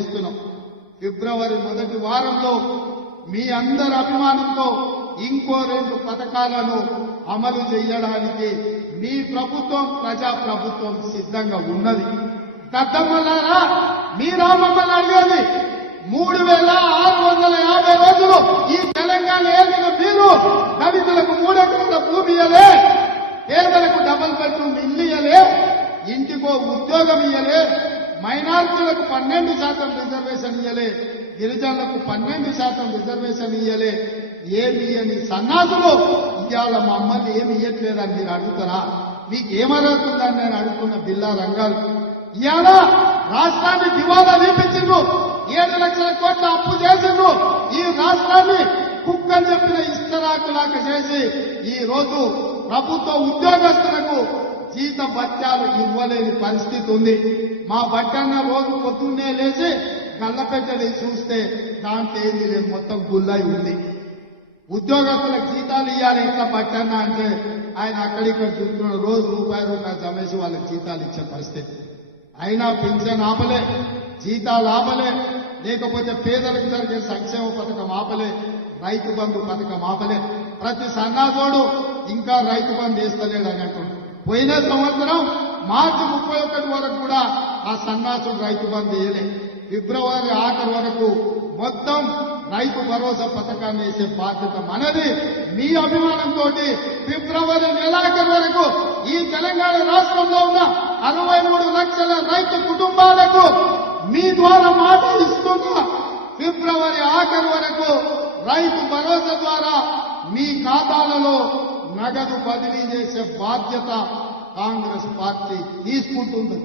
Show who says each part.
Speaker 1: చేస్తున్నాం. ఫిబ్రవరి మొదటి వారంలో మీ అందరి అభిమానంతో ఇంకో రెండు పథకాలను అమలు చేయడానికి మీ ప్రభుత్వం ప్రజా ప్రభుత్వం సిద్ధంగా ఉన్నది. దద్దమ్మలారా మీరా మమ్మల్ని అడిగేది మూడు వేల ఆరు వందల యాభై రోజులు ఈ తెలంగాణ ఏదిన మీరు దళితులకు మూడెకరాల భూమి ఇయ్యలే పేదలకు డబల్ బెడ్రూమ్ ఇల్లు ఇయ్యలే ఇంటికో ఉద్యోగం ఇయ్యలే మైనారిటీలకు పన్నెండు శాతం రిజర్వేషన్ ఇయ్యలే గిరిజనులకు పన్నెండు శాతం రిజర్వేషన్ ఇయ్యలే. ఏమి అని సన్నాసులు ఇవాళ మమ్మల్ని ఏమి ఇయ్యట్లేదని మీరు అడుగుతారా? మీకు ఏమరుగుతుందని నేను అడుగుతున్న బిల్లా రంగాలు. ఇవాళ రాష్ట్రాన్ని దివాలా తీపించిండ్రు ఏడు లక్షల కోట్ల అప్పు చేసిండ్రు. ఈ రాష్ట్రాన్ని కుక్కని చెప్పిన ఇస్తరాకులాక చేసి ఈ రోజు ప్రభుత్వ ఉద్యోగస్తులకు జీత బత్యాలు ఇవ్వలేని పరిస్థితి ఉంది. మా బట్టన్న రోజు పొద్దున్నే లేచి గల్లపెట్టని చూస్తే దాంట్లో ఏంది లేదు మొత్తం గుల్లై ఉంది. ఉద్యోగస్తులకు జీతాలు ఇవ్వాలి ఎట్లా పట్టన్నా అంటే ఆయన అక్కడిక్కడ చూస్తున్న రోజు రూపాయి రూపాయి జమేసి వాళ్ళకి జీతాలు ఇచ్చే పరిస్థితి. అయినా పింఛన్ ఆపలే జీతాలు ఆపలే లేకపోతే పేదలకు జరిగే సంక్షేమ పథకం ఆపలే రైతు బంధు పథకం ఆపలే. ప్రతి సన్నాసోడు ఇంకా రైతు బంధు వేస్తలేడు అని అంటున్నాడు. పోయిన సంవత్సరం మార్చి ముప్పై ఒకటి వరకు కూడా ఆ సన్నాసులు రైతు బంధు వేయలే. ఫిబ్రవరి ఆఖరి వరకు మొత్తం రైతు భరోసా పథకాన్ని వేసే బాధ్యత మనది. మీ అభిమానంతో ఫిబ్రవరి నెలాఖరు వరకు ఈ తెలంగాణ రాష్ట్రంలో ఉన్న అరవై మూడు లక్షల రైతు కుటుంబాలకు మీ ద్వారా మాట ఇస్తున్న ఫిబ్రవరి ఆఖరు వరకు రైతు భరోసా ద్వారా మీ ఖాతాలలో నగదు బదిలీ చేసే బాధ్యత కాంగ్రెస్ పార్టీ తీసుకుంటుంది.